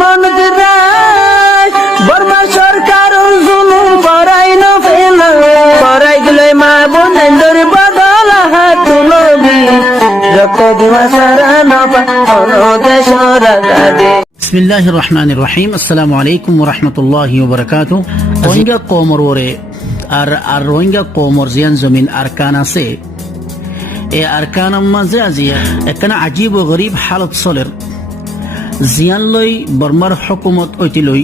মন বর্মা সরকার জুলুম করাই না ফেলা করাই দিলে মা বোনের বদল হাত তুলবি রক্ত দিবা সারা নবা দেশ রাজা। বিসমিল্লাহির রহমানির রহিম। আসসালামু আলাইকুম ওয়া রাহমাতুল্লাহি ওয়া বারাকাতুহু। রোহিঙ্গা কওমর ওরে আর রোহিঙ্গা কওমর জিয়ান জমিন আরকান আছে, এই আরকানের মাঝে আজি একখানা আজীব ও গরিব হালত চলের জিয়ান লই বর্মার হুকুমত ঐতি লই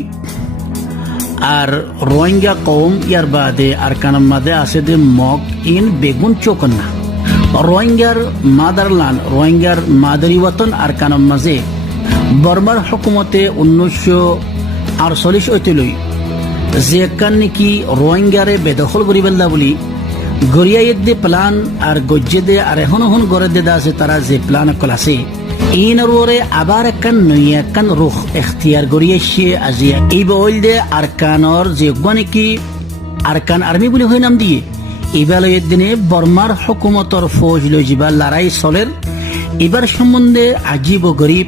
আর রোহিঙ্গা কওম ইয়ার বাদে আরকানের মাঝে আছে যে মগ ইন বেগুন চৌকন্না রোহিঙ্গার মাদারল্যান্ড রোহিঙ্গার মাদারি ওয়াতন আরকানের মাঝে বর্মার হুকুমতে 1948 ঐতি লই যে একখান নাকি রোহিঙ্গারে বেদখল করি পেল্লা বলি গড়িয়াইয়ে দে প্লান আর গজ্জে দে আর এখন গড়ে দে আছে তারা যে প্লান অকল আছে ইনার ওরে আবার একখান নইয়া একখান রুখ এখতিয়ার গড়িয়াইছে আজিয়া এই বইল দে আরকানর যে নাকি আরকান আর্মি বলি হয়ে নাম দিয়ে এবার দিনে বর্মার হুকুমতর ফৌজ লই যাবা লড়াই চলের এবার সম্বন্ধে আজীব ও গরিব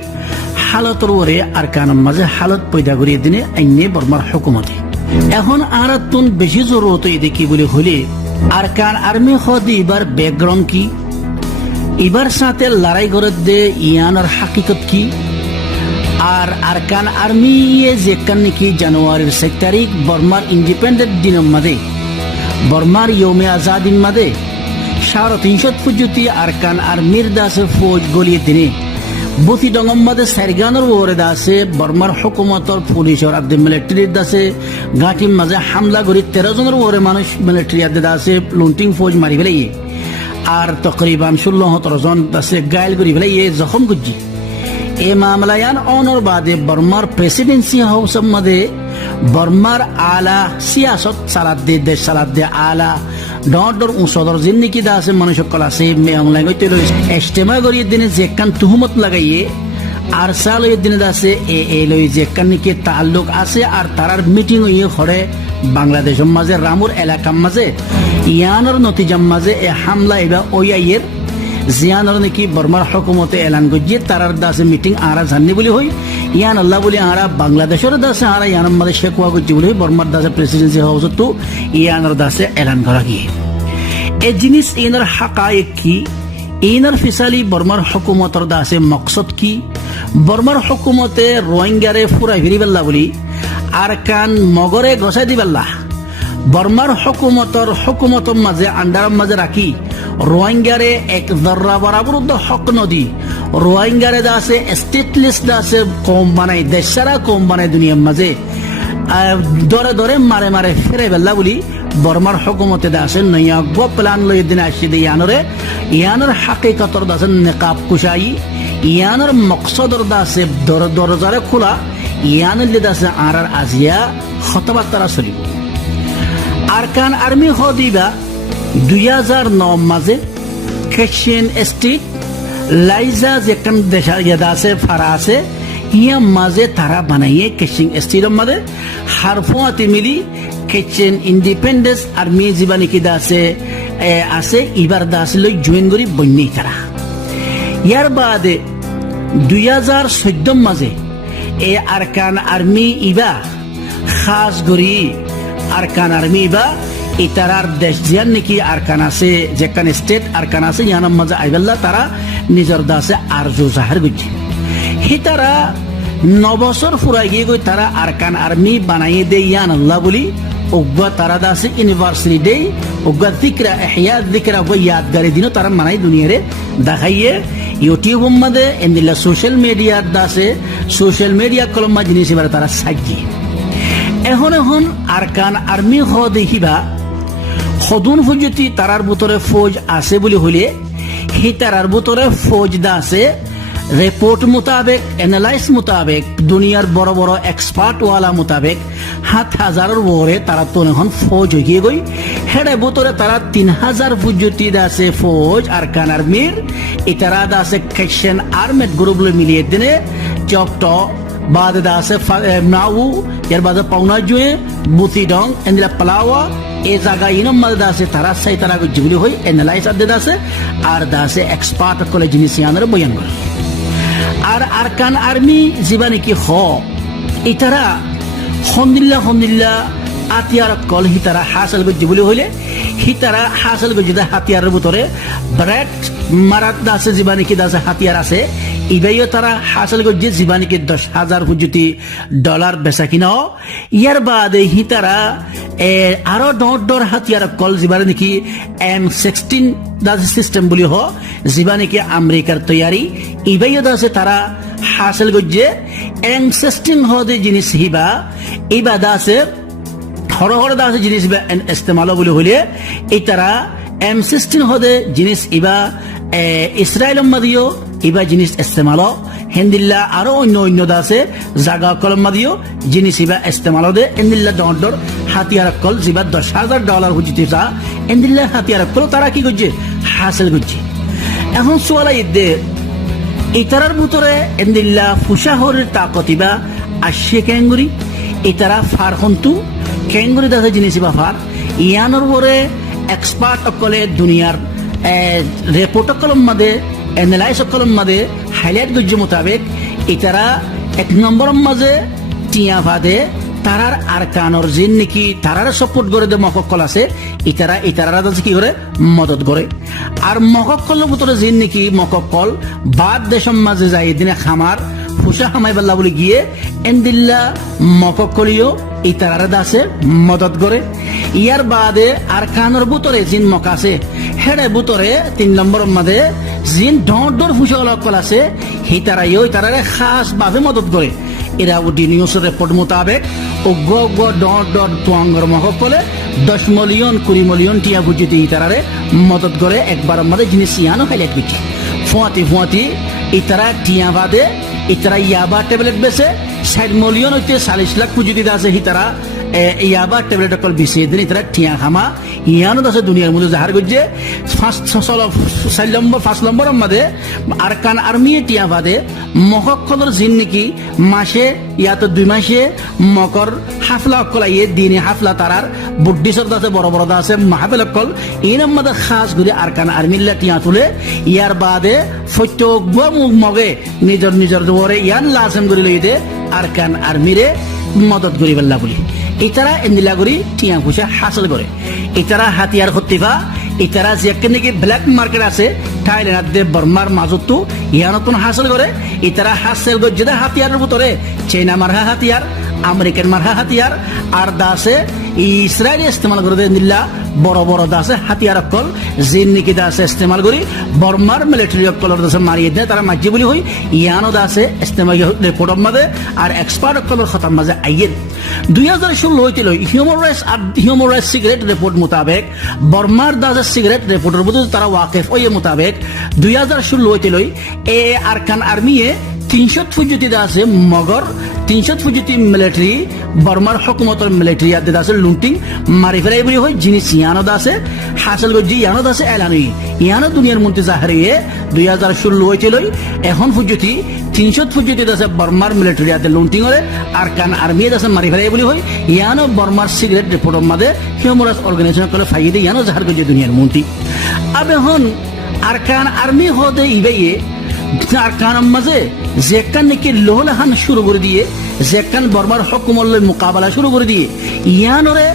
হালতর ওরে আরকানের মাঝে হালত পয়দা করিয়ে দিনে আইনে বর্মার হুকুমতে এখন আর তুন বেশি জরুরত দেখি বলে হলে আরকান আর্মি হদি এবার ব্যাকগ্রাউন্ড কি এবার সাথে লড়াই করে দে ইয়ানার হাকিকত কি আর আরকান আর্মি যে নাকি জানুয়ারির 7 তারিখ বর্মার ইন্ডিপেন্ডেন্ট দিনের মাঝে বর্মার ইয়মে আজাদিন মাঝে 350 ফুজুতি আরকান আর্মির দাসে ফৌজ গলিয়ে দিনে বুথি ডঙ্গম মাঝে সারগানোর ওরে দাসে বর্মার হুকুমতর পুলিশর আব্দে মিলিটারির দাসে ঘাটির মাঝে হামলা করি 13 জনের ওরে মানুষ মিলিটারি আব্দে দাসে লুন্টিং ফৌজ মারি ফেলাইয়ে আর তকরিবান 16-17 জন দাসে গায়েল করি ফেলাইয়ে জখম গুজি এ মামলায়ান অনর বাদে বর্মার প্রেসিডেন্সি হাউসের মাঝে বর্মার আলা সিয়াসত সালাদ দে দেশ সালাদ দে আলা ডর উঁচদর জিন্দিকি দা আছে মানুষ সকল আছে মেয়ংলাইতে এস্টেমা করিয়ে দিনে যে কান তুহমত লাগাইয়ে আর সালের দিনে আছে এ লই যে কান নাকি তাল্লুক আছে আর তারার মিটিং ইয়ে করে বাংলাদেশের মাঝে রামুর এলাকার মাঝে ইয়ানোর নতিজার মাঝে এ হামলা এবা ওয়াইয়ের জিয়ানোর নাকি বর্মার হুকুমতে এলান গজিয়ে তারার দাসে মিটিং আরা জাননি বলি হই ইয়ান আল্লাহ বলি আরা বাংলাদেশের দাসে আরা ইয়ানোর মাঝে শেখওয়া গজি বলি বর্মার দাসে প্রেসিডেন্সি হাউস তো ইয়ানোর দাসে এলান করা গিয়ে এ জিনিস ইনার হাকায়েক কি ইনার ফিসালি বর্মার হুকুমতর দাসে মকসদ কি বর্মার হুকুমতে রোহিঙ্গারে ফুরাই ফিরিবেল্লা বলি আরকান মগরে গসাই দিবেল্লা বর্মার হুকুমতর মাঝে আন্ডারের মাঝে রাখি রোহিঙ্গারে এক জর্রা বরাবর হক নদী রোহিঙ্গারে দাসে স্টেটলেস দাসে কম বানাই দেশারা কম বানাই দুনিয়ার মাঝে দরে দরে মারে মারে ফেরে বেল্লা বলি বর্মার হুকুমতে দাসে নয়া গো প্লান লই দিন আসি দে ইয়ানোর হাকিকতর দাসে নেকাব কুশাই ইয়ানোর মকসদর দাসে দরজারে খোলা ইয়ানের দাসে আর আজিয়া হতবার্তারা চলিব আরকান আর্মি হদিবা 2009 মাঝে কেশিন স্টেট লাইজা যেখান দেশা ইয়াদা আছে ফারা আছে ইয়া মাঝে তারা বানাইয়ে কেশিন স্টেটের মাঝে হারফুয়াতে মিলি কেশিন ইন্ডিপেন্ডেন্স আর্মি জীবানী কি দাসে আছে ইবার দাস লই জয়েন করি বন্যই তারা ইয়ার বাদে 2014 মাঝে এ আরকান আর্মি ইবা খাস গরি আরকান আর্মি ইবা ইতারার দেশ জিয়ান নাকি আরকান আছে যেখানে স্টেট আরকান আছে ইয়ানার মাঝে আইবেল্লা তারা নিজের দাসে আরজু জাহার গুজি হি তারা 9 বছর ফুরাই গিয়ে গই তারা আরকান আর্মি বানাইয়ে দে ইয়ান আল্লাহ বলি উগ্বা তারা দাসে ইউনিভার্সিটি দে উগ্বা যিকরা ইহয়া যিকরা ও ইয়াদগারি দিনও তারা মানাই দুনিয়ারে দেখাইয়ে ইউটিউব মাঝে এন্দিলা সোশ্যাল মিডিয়া দাসে সোশ্যাল মিডিয়া কলম জিনিস এবার তারা সাজি এখন আরকান আর্মি হ দেখিবা সদুন ফুজতি তারার ভিতরে ফৌজ আছে বলি হলে সেই তারার ভিতরে ফৌজ দা আছে রিপোর্ট মোতাবেক এনালাইজ মোতাবেক দুনিয়ার বড় বড় এক্সপার্ট ওয়ালা মোতাবেক 7,000 ওরে তারা তো এখন ফৌজ হয়ে গই হেডে ভিতরে তারা 3,000 ফুজতি দা আছে ফৌজ আরকান আর্মির ইতারা দা আছে কেশন আর্মেড গ্রুপ মিলিয়ে দিনে চপট बाद दासे नाऊ यार बाद पाउना जुए बुती डोंग एंदिला पलावा ए जागा इनो मल दासे तारा सही तरह को जुबली होई एनालाइज अदे दासे आर दासे एक्सपर्ट कॉलेज निसियानर बयान कर আর আরকান আর্মি জীবানি কি হ ইতারা হন্দিল্লা হাতিয়ার কল হিতারা হাসল গজ্জি বলে হইলে হিতারা হাসল গজ্জি হাতিয়ারের ভিতরে ব্রেড মারাত দাসে জীবানিকি দাসে হাতিয়ার আছে ইবাইও তারা হাসল গজ্জি জীবানিকি 10,000 হুজুতি ডলার বেচা কিনাও ইয়ার বাদে হিতারা আরো ডর হাতিয়ার কল জীবানে নাকি M16 দাসে সিস্টেম বলি হ জীবানিকি আমেরিকার তৈয়ারি ইবাইও দাসে তারা হাসল গজ্জে M16 হদে জিনিস হিবা ইবা দাসে হর দাসে জিনিস বা ইস্তেমাল বলে হইলে এই তারা M16 হদে জিনিস ইবা ইসরায়েল মাদিও ইবা জিনিস ইস্তেমাল হেন্দিল্লা আরো অন্য দাসে জাগা কলম মাদিও জিনিস ইবা ইস্তেমাল দে হেন্দিল্লা ডর হাতিয়ার কল জিবা 10,000 ডলার হুজিতে তা হেন্দিল্লা হাতিয়ার কল তারা কি করছে হাসিল করছে এখন সোয়ালা ইদে ইতারার ভিতরে হেন্দিল্লা ফুসাহরের তাকতিবা আসছে ক্যাঙ্গুরি ইতারা ফার হন্তু ক্যাঙ্গুরি দাসে জিনিস বা ফার ইয়ানোর পরে এক্সপার্ট অকলে দুনিয়ার রিপোর্ট কলম মাদে এনালাইজ কলম মাদে হাইলাইট গজ্জ মোতাবেক ইতারা এক নম্বর মাঝে টিয়া ফাদে তারার আরকানর জিন নাকি তারার সাপোর্ট করে দে মকক্কল আছে ইতারা দাসে কি করে মদত করে আর মকক্কলের ভিতরে জিন নাকি মকক্কল বাদ দেশম মাঝে যায় দিনে খামার ফুসা হামাই বাল্লা বলে গিয়ে এন্দিল্লা মকক্কলিও ইতারার দাসে মদত করে ইয়ার বাদে আর কানর বুতরে জিন মকাছে হেডে বুতরে 3 নম্বর মাঝে জিন ডর ফুসা অলকল আছে হিতারাইও ইতারারে খাস ভাবে মদত করে এরা উডি নিউজের রিপোর্ট মোতাবেক অগ্গ ডর তোয়াঙ্গর মকক্কলে 10 মিলিয়ন 20 মিলিয়ন টিয়া বুঝিতে ইতারারে মদত করে একবার মাঝে জিনিস ইয়ানো হাইলাইট বিকি ফুয়াতি ইতারা টিয়া বাদে ইতারা ইয়াবা ট্যাবলেট বেছে 60 মিলিয়ন হইতে 40 লাখ পুঁজিতে আছে হিতারা ইয়াবা ট্যাবলেট কল বিছে দিন ইতারা টিয়া খামা ইয়ানো আছে দুনিয়ার মধ্যে জাহার গজ্জে 5 নম্বর মধ্যে আরকান আর্মি টিয়া বাদে মকক্কলর জিন নাকি মাসে ইয়াতো 2 মাসে মকর হাফলা অকলাইয়ে দিনে হাফলা তারার বুদ্ধিসর দাসে বড় দাসে মাহাবেল অকল ইনার মধ্যে খাস করে আরকান আর্মিল্লা টিয়া তুলে ইয়ার বাদে ফট্য মগে নিজের দরে ইয়ান লাজম করে লই দে আরকান আর্মিরে মদত করি বেল্লা বলি ইতারা এন্দিলা করি টিয়া পয়সা হাসিল করে ইতারা হাতিয়ার হত্তিফা ইতারা যে নাকি ব্ল্যাক মার্কেট আছে থাইল্যান্ড বর্মার মাজতো ইয়ানতন হাসিল করে ইতারা হাসিল করে যেটা হাতিয়ারের ভিতরে চাইনা মারহা হাতিয়ার আমেরিকান মারহা হাতিয়ার আর দাসে ইসরায়েলি ইস্তেমাল করে দিল্লা বড় দাসে হাতিয়ার অকল জিন নাকি দাসে ইস্তেমাল করি বর্মার মিলিটারি অকলর দাসে মারিয়ে দেয় তারা মাঝে বলি হই ইয়ানো দাসে ইস্তেমাল রিপোর্টের মাঝে আর এক্সপার্ট অকলর খতার মাঝে আইয়েন 2016 হইতে লই হিউম্যান রাইটস সিগারেট রিপোর্ট মোতাবেক বর্মার দাসের সিগারেট রিপোর্টের মধ্যে তারা ওয়াকিফ ওই মোতাবেক 2016 হইতে লই আরকান আর্মিয়ে 300 ফুজিতি আছে মগর 300 ফুজিতি মিলিটারি বর্মার হুকুমতের মিলিটারি আদে আছে লুটিং মারি ফেলাই বলি হয় জিনিস ইয়ানো আছে হাসিল গজি ইয়ানো আছে এলানি ইয়ানো দুনিয়ার মধ্যে জাহারিয়ে 2016 হইতে লই এখন ফুজিতি 300 ফুজিতি আছে বর্মার মিলিটারি আদে লুটিং করে আরকান আর্মি আছে মারি ফেলাই বলি হয় ইয়ানো বর্মার সিগারেট রিপোর্টের মধ্যে হিউম্যান রাইটস অর্গানাইজেশন করে ফাইদে ইয়ানো জাহার গজি দুনিয়ার মধ্যে আবে হন আরকান আর্মি হদে ইবাইয়ে আরকানের মাঝে যেখান নাকি লোহলাহান শুরু করে দিয়ে যেখান বর্মার হুকুমত মোকাবেলা শুরু করে দিয়ে ইয়ানরে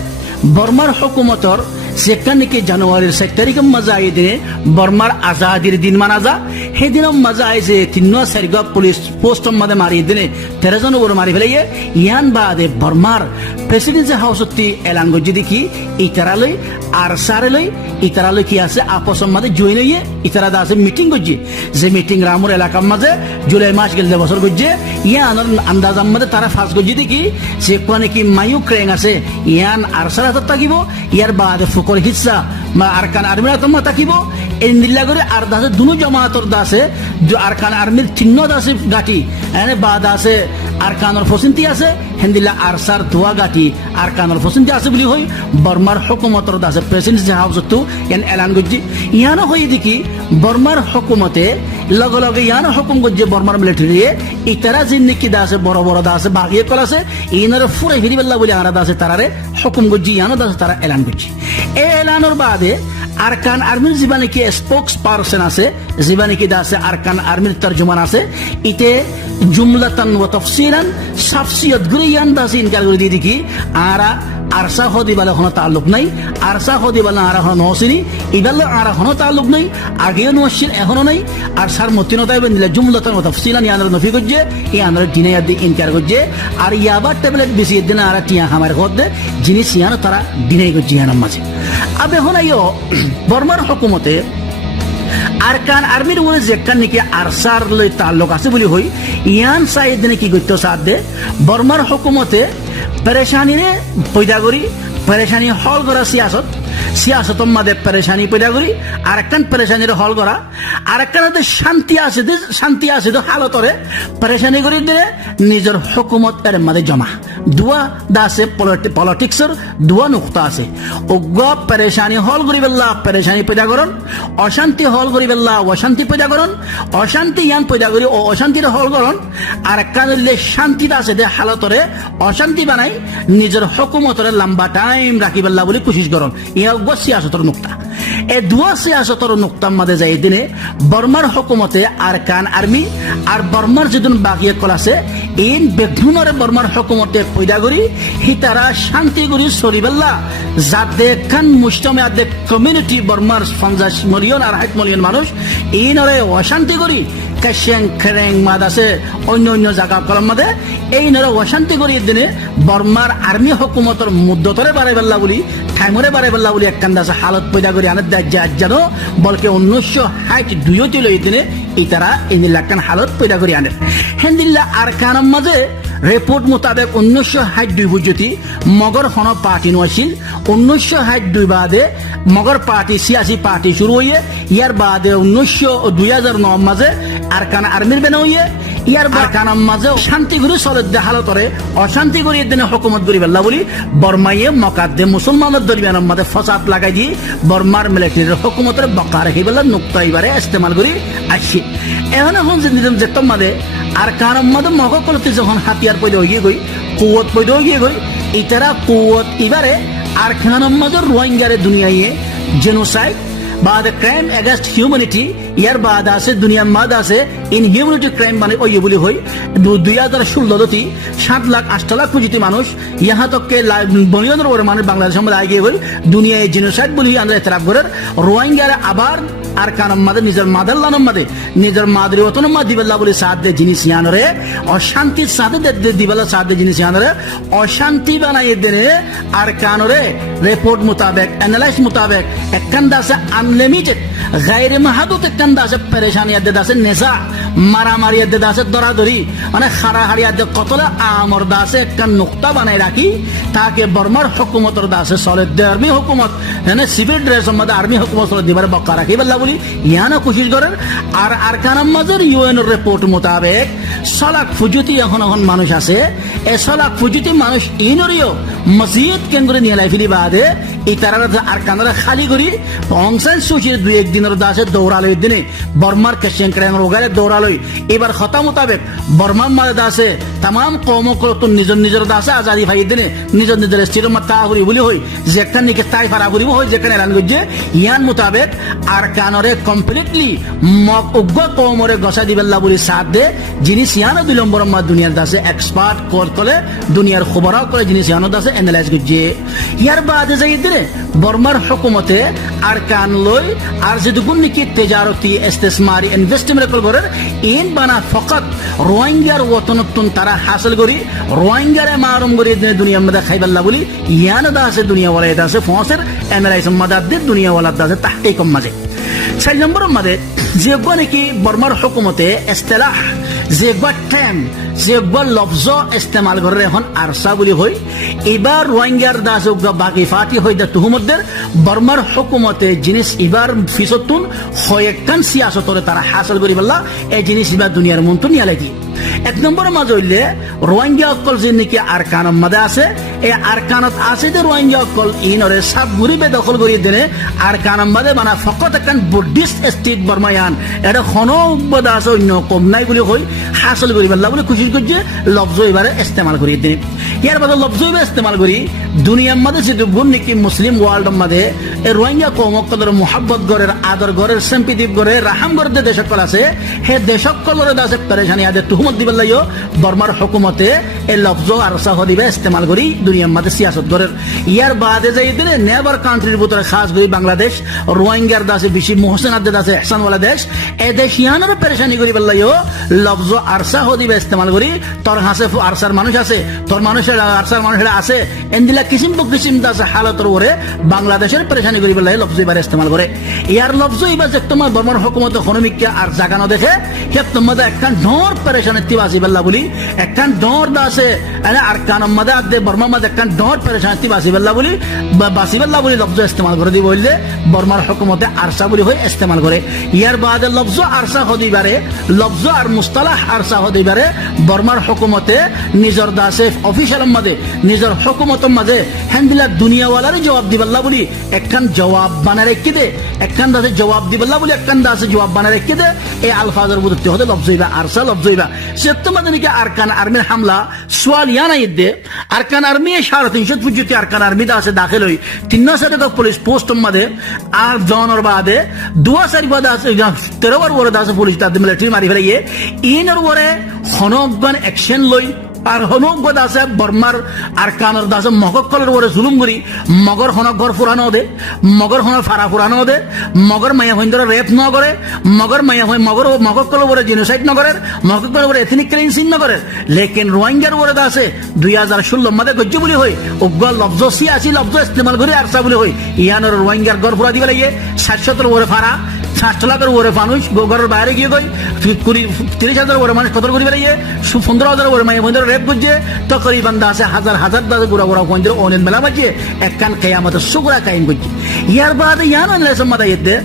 বর্মার হুকুমতর যেখান নাকি জানুয়ারির 7 তারিখের মাঝে আই দিনে বর্মার আজাদির দিন মানা যা সেদিনের মাঝে আইছে 3 পুলিশ পোস্টর মাঝে মারি দিনে 13 জন উপর মারি ফেলাইয়ে ইয়ান বাদে বর্মার প্রেসিডেন্সি হাউসত এলান গজি দেখি ইতারালই আর সারেলই ইতারালই কি আছে আপসের মাঝে জয়েন হইয়ে ইতারা আছে মিটিং গজি যে মিটিং রামুর এলাকার মাঝে জুলাই মাস গেল বছর গজি ইয়ান আন্দাজার মাঝে তারা ফার্স্ট গজি দেখি যে কোনে কি মায়ু ক্রেং আছে ইয়ান আর সারা থাকিব ইয়ার বাদে ফুকর হিসা আরকান আর্মির তোমা থাকিব এন্দিল্লা করে আর দাসে দুনো জমাতর দাসে আরকান আর্মির চিহ্ন দাসে গাটি এনে বাদ আছে আরকানর ফসিন্তি আছে হেন্দিল্লা আরসার দোয়া গাটি আরকানর ফসিন্তি আছে বলি হই বর্মার হুকুমতর দাসে প্রেসিডেন্সি হাউসত ইয়ান এলান গজি ইয়ানো হই দেখি বর্মার হুকুমতে লগে ইয়ানো হুকুম গজি বর্মার মিলিটারি ইতারা জিন নাকি দাসে বড় দাসে বাগিয়ে কল আছে ইনার ফুরে হিরিবেল্লা বলি আরা দাসে তারারে হুকুম গজি ইয়ানো দাসে তারা এলান গজি এই এলানোর বাদে আরকান আর্মির জীবানে কি স্পোক্স পার্সন আছে জীবানে কি দাসে আরকান আর্মির তর্জমান আছে ইতে জুমলাতান ওয়া তাফসিলান শাফসিয়ত গুরি ইয়ান দাসিন কার গুরি দিদি কি আরা আরসা হদি বালা কোনো তাল্লুক নাই আরসা হদি বালা আরা হন নসিনি ইবাল আরা হন তাল্লুক নাই আগেও নসিন এখনো নাই আর সার মতিনতায় বন্দিলা জুমলাতান ওয়া তাফসিলান ইয়ানর নফি গজ্জে ইয়ানর দিনে ইয়াদি ইনকার গজ্জে আর ইয়াবার ট্যাবলেট বেশি দিনা আরা টিয়া খামার গদ্দে জিনিস ইয়ান তারা দিনে গজ্জে ইয়ানার মাঝে আবে হন আইও বর্মার হুকুমতে আরকান আর্মির উপরে যেখান নাকি আরসার লই তাল্লুক আছে বলি হই ইয়ান সাইদ নাকি গত্য সাথ দে বর্মার হুকুমতে পেরেশানি রে পয়দা করি পেরেশানি হল করা সিয়াসত মাদে পেরেশানি পয়দা করি আরেকখান পেরেশানির হল করা আরেকখান শান্তি আছে তো হালতরে পেরেশানি করি দিলে নিজের হুকুমত এর মাদে জমা দুয়া দাসে পলিটিক্সের দুয়া নুক্তা আছে উগ্র পেরেশানি হল করি বেল্লা পেরেশানি পয়দা করন অশান্তি হল করি বেল্লা অশান্তি পয়দা করন অশান্তি ইয়ান পয়দা করি ও অশান্তির হল করন আর একখান শান্তি আছে দে হালতরে অশান্তি বানাই নিজের হুকুমতরে লম্বা টাইম রাখি বেল্লা বলে কোশিশ করন ইয়া উগ্র সিয়াসতর নুক্তা এই দুয়া সিয়াসতর নুক্তার মাঝে যাই দিনে বর্মার হুকুমতে আরকান আর্মি আর বর্মার যেদিন বাকি কল আছে ইন বেগুনরে বর্মার হুকুমতে পয়দা করি হি তারা শান্তি করি সরিবেল্লা যাতে খান মুসলিম আদে কমিউনিটি বর্মার 50 মিলিয়ন আর 60 মিলিয়ন মানুষ ইনরে অশান্তি করি কাশিয়াং খেরেং মাদ আছে অন্য জায়গা কলম মাদে এই নরে অশান্তি করি দিনে বর্মার আর্মি হুকুমতর মুদ্দতরে বাড়াই বেল্লা বলি ঠাইমরে বাড়াই বেল্লা বলি একখান দাসে হালত পয়দা করি আনের দাজ্জা আজ্জানো বলকে 1962 ছিল এই দিনে এই তারা এই লাখান হালত পয়দা করি আনে হেন্দিল্লা আর কানাম মাঝে রিপোর্ট মোতাবেক 1962 বুঝতি মগর হন পার্টি নছিল 1962 বাদে মগর পার্টি সিয়াসি পার্টি শুরু হইয়ে ইয়ার বাদে 2009 মাঝে আরকান আর্মির বেনা হইয়ে ইয়ার বারকানাম মাঝে শান্তি গুরু সলদ হালতরে অশান্তি করি দিনে হুকুমত করি বেল্লা বলি বর্মাইয়ে মকাদ্দে মুসলমানের দরমিয়ানের মাঝে ফসাদ লাগাই দিয়ে বর্মার মিলিটারির হুকুমতের বকা রাখি বেলা নুক্তা এবারে ইস্তেমাল করি আসছি এখন এখন যেতাম মাঝে আর কানাম মাঝে মগকলতে যখন হাতিয়ার পয়দা হয়ে গই কুয়ত পয়দা হয়ে গই ইতারা কুয়ত এবারে আর কানাম মাঝে রোহিঙ্গারে দুনিয়ায় জেনোসাইড বাদ ক্রাইম এগেন্স্ট হিউম্যানিটি ইয়ার বাদ আছে দুনিয়ার মাদ আছে ইনহিউম্যানিটি ক্রাইম মানে ওই বলি হই 2016 7 লাখ 8 লাখ পুঁজিতে মানুষ ইহা তককে বনিয়নের ওর মানুষ বাংলাদেশের মধ্যে আগে হই দুনিয়ায় জেনোসাইড বলি আমরা এতরাব করে রোহিঙ্গারে আবার আর কানাম মাদে নিজের মাদারলানম মাদে নিজের মাদরি ওতনম মা দিবেল্লা বলি সাথ দে জিনিস ইয়ানরে অশান্তির সাথে দিবেল্লা সাথ দে জিনিস ইয়ানরে অশান্তি বানাই দেনে আর কানরে রিপোর্ট মোতাবেক অ্যানালাইজ মোতাবেক একখান দাসে আনলিমিটেড গায়র মাহাদুত একখান দাসে পেরেশানি আদে দাসে নেশা মারামারি আদে দাসে দরাদরি মানে হাড়াহাড়ি আদে কতলা আমর দাসে একখান নুক্তা বানাই রাখি তাকে বর্মার হুকুমতর দাসে চলে দে আর্মি হুকুমত মানে সিভিল ড্রেস মধ্যে আর্মি হুকুমত চলে দিবার বক্কা রাখি বেল্লা বলি ইয়ানা কোশিশ করেন আর আরকানাম মাঝের ইউএন রিপোর্ট মোতাবেক সলাক ফুজুতি এখন মানুষ আছে এ সলাক ফুজুতি মানুষ ইনরিও মসজিদ কেন্দ্র নিয়ে লাইফিলি বাদে এই তারা আর কানারা খালি করি অংশান সুশীর 2-1 দিনের দাসে দৌড়ালো দিনে বর্মার কেশিয়াং ক্রাইম রোগারে দৌড়ালো এবার কথা মোতাবেক বর্মার মাঝে দাসে তাম কৌমকলত নিজের দাসে আজাদি ভাই দিনে নিজের স্ত্রীর মাথা হরি বলি হই যেখান নিকে তাই ফারা করিব হই যেখানে এলান করছে ইয়ান মোতাবেক আর কানরে কমপ্লিটলি উগ্র কৌমরে গসা দিবেল্লা বলি সাথ দে জিনিস ইয়ানো 2 নম্বর মা দুনিয়ার দাসে এক্সপার্ট করতলে দুনিয়ার খবরাও করে জিনিস ইয়ানো দাসে অ্যানালাইজ করছে ইয়ার বাদে যাই দিনে বর্মার হুকুমতে আর কান লই আর যেটুকুন নাকি তেজারতি ইস্তেসমারি ইনভেস্টমেন্ট করেন ইন বানা ফকত রোহিঙ্গার ওতনতুন তারা হাসিল করি রোহিঙ্গারে মারুম করি দুনিয়ার মধ্যে খাইবাল্লা বলি ইয়ান দাসে দুনিয়া ওয়ালা দাসে ফসের অ্যানালাইজ মাদাদ দে দুনিয়া ওয়ালা দাসে তাহকিক মাঝে 4 নম্বর মাঝে যে নাকি বর্মার হুকুমতে ইস্তেলাহ যে টাইম যে লফজ ইস্তেমাল করে এখন আরসা বলি হই এবার রোহিঙ্গার দাস বাকি ফাটি হই দা তুহুমদের বর্মার হুকুমতে জিনিস এবার ফিসতুন হয়েকান সিয়াসতরে তারা হাসিল করি বললা এই জিনিস এবার দুনিয়ার মন তো নিয়ে লাগি 1 নম্বর মাঝে হইলে রোহিঙ্গা অকল যে নাকি আরকানম মাঝে আছে এই আরকানত আছে যে রোহিঙ্গা অকল ইনরে সব ঘুরি বেদখল করি দিনে আরকানম মাঝে বানা ফকত একখান বুদ্ধিস্ট স্টেট বর্মায় আরকান এটা খনবদ আছে অন্য কম নাই বলে কই হাসল করি পারলা বলে খুশি করছে লফজ এবারে ইস্তেমাল করি দিন ইয়ার বাদে লফজ এবারে ইস্তেমাল করি দুনিয়ার মধ্যে যে গুণ নাকি মুসলিম ওয়ার্ল্ডের মধ্যে এই রোহিঙ্গা কৌমকদের মোহাব্বত গড়ের আদর গড়ের সেম্পিদিপ গড়ের রাহাম গড়ের দেশকল আছে হে দেশকলরে দাসে পরেশানি আদে তুহমত দিবার লাইও বর্মার হুকুমতে এই লফজ আর সাহ দিবে ইস্তেমাল করি দুনিয়ার মধ্যে সিয়াসত গড়ের ইয়ার বাদে যাই দিলে নেবার কান্ট্রির ভিতরে খাস করি বাংলাদেশ রোহিঙ্গার দাসে বেশি মোহসেন আদে দাসে এহসানওয়ালা দেশ এ দেশ ইয়ানের পরেশানি করি বললাইও লফজ আর সাহ দিবে ইস্তেমাল করি তোর হাসে আরসার মানুষ আছে তোর মানুষের আরসার মানুষেরা আছে এন্দিলা কিসিম কিসিম দাসে হালতর ওরে বাংলাদেশের পরেশানি করি বললাই লফজ এবার ইস্তেমাল করে ইয়ার লফজ এবার যে তোমার বর্মার হুকুমত হনমিকা আর জাগানো দেখে হে তোমাদের একখান ঢোর পরেশানি তিবাসি বল্লা বলি একখান ঢোর দাসে আর কানম মাদে আদে বর্মা মাদে একখান ঢোর পরেশানি তিবাসি বল্লা বলি বাসি বল্লা বলি লফজ ইস্তেমাল করে দি বললে বর্মার হুকুমতে আরসা বলি হয়ে ইস্তেমাল করে ইয়ার বাদে লফজ আরসা হদিবারে লফজ আর মুস্তালাহ আরসা হদিবারে বর্মার হুকুমতে নিজর দাসে অফিসিয়াল মাদে নিজর হুকুমতের মাদে হ্যান্দিলা দুনিয়াওয়ালারে জবাব দিবাল্লা বলি একখান জবাব বানা রেখে দে একখান দাসে জবাব দিবাল্লা বলি একখান দাসে জবাব বানা রেখে দে এই আলফাজের বুঝতে হতে লফজইবা আরসা লফজইবা সেত্ত মাদে নাকি আরকান আর্মির হামলা সোয়াল ইয়ানা ইদ্দে Arakan army 350 foot Arakan army দাসে দাখিল হই 300 টাকা পুলিশ পোস্ট মাদে আর জনের বাদে 2 বাদে আছে 13 বার ওরে দাসে পুলিশ তাদের মিলিটারি মারি ফেলে ইনর ওরে হনগন অ্যাকশন লই আর হনগদ আছে বর্মার আর কানর দাসে মগকলের ওরে জুলুম করি মগর হনক ঘর ফুরানো দে মগর হনক ফারা ফুরানো দে মগর মাইয়া হইন্দর রেপ ন করে মগর মাইয়া হই মগর মগকল ওরে জেনোসাইড ন করে মগকল ওরে এথনিক ক্লিনজিং ন করে লেকিন রোহিঙ্গার ওরে দাসে 2016 মধ্যে গজ্জ বলি হই উগ্র লফজ সিয়াসি লফজ ইস্তেমাল করে আরসা বলি হই ইয়ানর রোহিঙ্গার ঘর ফুরা দিবে লাগে 700 ওরে ফারা 60 লাখের ওরে মানুষ ঘরের বাইরে গিয়ে গই 30,000 ওরে মানুষ কতল করি বেরিয়ে 15,000 ওরে মাইয়া হইন্দর রেপ করছে তকরিবান দাসে হাজার হাজার দাসে গুড়া গুড়া হইন্দর অনেক মেলা বাজিয়ে একখান কিয়ামতের সুগরা কায়েম করছে ইয়ার বাদে ইয়ান ইনলেসম মাদা ইতে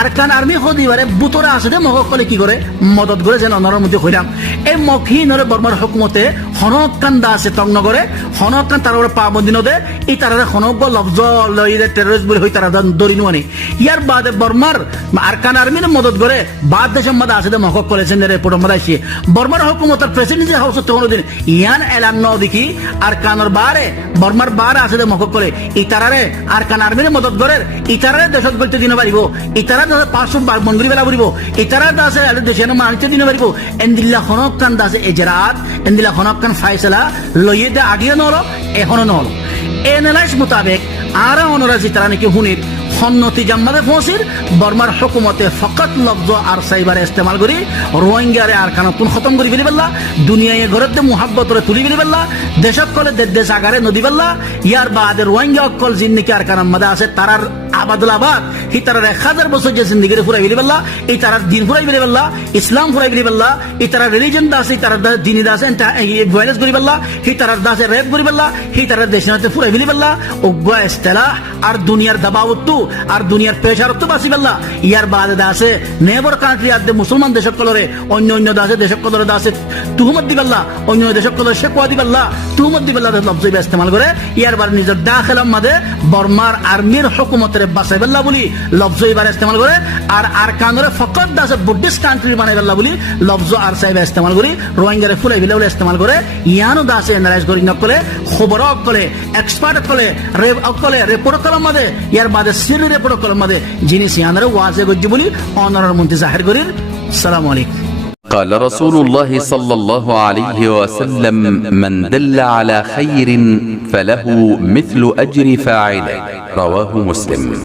আরকান আর্মি হদিবারে বুতরা আছে দে মগকলে কি করে মদত করে যেন অনর মধ্যে হইলাম এই মখিনরে বর্মার হুকুমতে হনকান দাসে তংনগরে হনকান তার ওরে পাবন্দিন দে এই তারা হনক লফজ লইরে টেররিস্ট বলি হই তারা দরিনু আনি ইয়ার বাদে বর্মার আরকান আর্মির মদত করে বাদ দেশের মধ্যে আছে দে মগকলে সেন রিপোর্ট মধ্যে আসে বর্মার হুকুমতের প্রেসিডেন্সি হাউস তো দিন ইয়ান এলান ন দেখি আরকানর বারে বর্মার বার আছে দে মগকলে এই তারারে আরকান আর্মির মদত করে ইতারা দেশত গলতে দিন পারিব ইতারা 500 বন্ধুরি বেলা পড়িব ইতারা দাসে দেশের মানিতে দিন পারিব এন্দিল্লা হনকান দাসে এজরাত এন্দিল্লা হনকান ফাইসলা লইয়ে দে আগে নল এখনো নল এনালাইজ মোতাবেক আর অনরাজি তারা নাকি হুনির সন্নতি জাম্মাদে পৌঁছির বর্মার হুকুমতে ফকত লফজ আর সাইবারে ইস্তেমাল করি রোহিঙ্গারে আর কানতুন খতম করি ফেলি পেল্লা দুনিয়ায় ঘরের দে মুহাব্বতরে তুলি ফেলি পেল্লা দেশক কলে দেশ আগারে নদী পেল্লা ইয়ার বাদে রোহিঙ্গা অকল জিন্দিকে আর কানার মাদে আছে তারার আবাদুলাবাদ হি তারার 1000 বছর যে জিন্দিগিরে ফুরাই ফেলি পেল্লা এই তারার দিন ফুরাই ফেলি পেল্লা ইসলাম ফুরাই ফেলি পেল্লা এই তারার রিলিজন দাসে তারার দিনী দাসে ভায়োলেন্স করি পেল্লা হি তারার দাসে রেপ করি পেল্লা হি তারার দেশে ফুরাই ফেলি পেল্লা উগ্র ইস্তেলাহ আর দুনিয়ার দাবাউত্তু আর দুনিয়ার পেশারত্ব বাসি পেল্লা ইয়ার বাদে দাসে নেবর কান্ট্রি আর মুসলমান দেশক কলরে অন্য দাসে দেশক কলরে দাসে তুহমত দি পেল্লা অন্য দেশক কলরে শেকওয়া দি পেল্লা তুহমত দি পেল্লা লফজ ইস্তেমাল করে ইয়ার বার নিজের দাখিলার মধ্যে বর্মার আর্মির হুকুমতের বাসাই পেল্লা বলি লফজ এবার ইস্তেমাল করে আর আরকানরে ফকত দাসে বুদ্ধিস্ট কান্ট্রি বানাই পেল্লা বলি লফজ আর সাইব ইস্তেমাল করি রোহিঙ্গারে ফুলাই ফেলে বলে ইস্তেমাল করে ইয়ানো দাসে এনালাইজ করি নকলে খবর অকলে এক্সপার্ট অকলে রেপ অকলে রিপোর্ট কলম মধ্যে ইয়ার বাদে সিরি রিপোর্ট কলম মধ্যে যিনি সিয়ানরে ওয়াজে গজ্জি বলি অনরের মন্ত্রী জাহির করির আসসালামু আলাইকুম قال رسول الله صلى الله عليه وسلم من دل على خير فله مثل أجر فاعله رواه مسلم